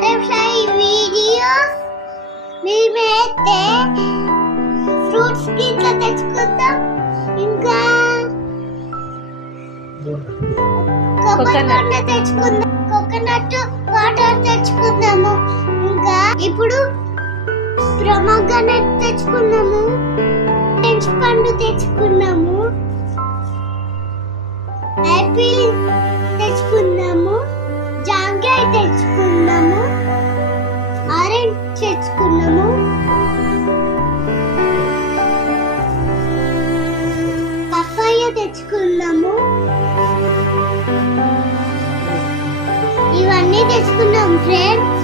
Butterfly videos. మేమైతే fruits గిట్లా తెచ్చుకుందాం. ఇంకా కోకోనట్ తెచ్చుకుందాం, కోకోనట్ వాటర్ తెచ్చుకుందాము. ఇంకా ఇప్పుడు ప్రొమోగ్రానేట్ తెచ్చుకున్నాము, ఆరెంజ్ పండు తెచ్చుకున్నాము, యాపిల్ తెచ్చుకున్నాము, జాంకాయ తెచ్చుకున్నాము, ఆరెంజ్ తెచ్చుకున్నాము, పప్పాయ తెచ్చుకున్నాము. ఇవన్నీ తెచ్చుకున్నాం ఫ్రెండ్స్.